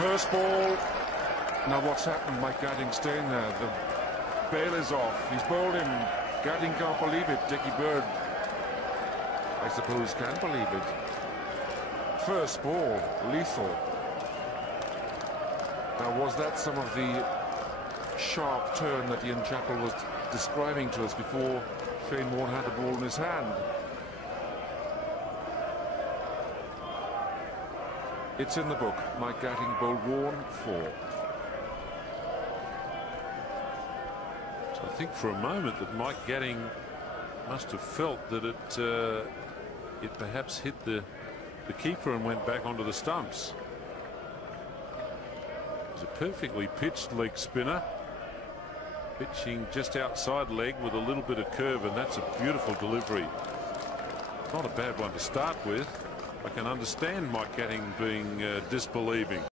First ball. Now what's happened? Mike Gatting staying there. The bail is off. He's bowled him. Gatting can't believe it. Dickie Bird, I suppose, can believe it. First ball, lethal. Now was that some of the sharp turn that Ian Chappell was describing to us before Shane Warne had the ball in his hand? It's in the book. Mike Gatting bowled Warne 4. So I think for a moment that Mike Gatting must have felt that it perhaps hit the keeper and went back onto the stumps. It's a perfectly pitched leg spinner, pitching just outside leg with a little bit of curve, and that's a beautiful delivery. Not a bad one to start with. I can understand Mike Gatting being disbelieving.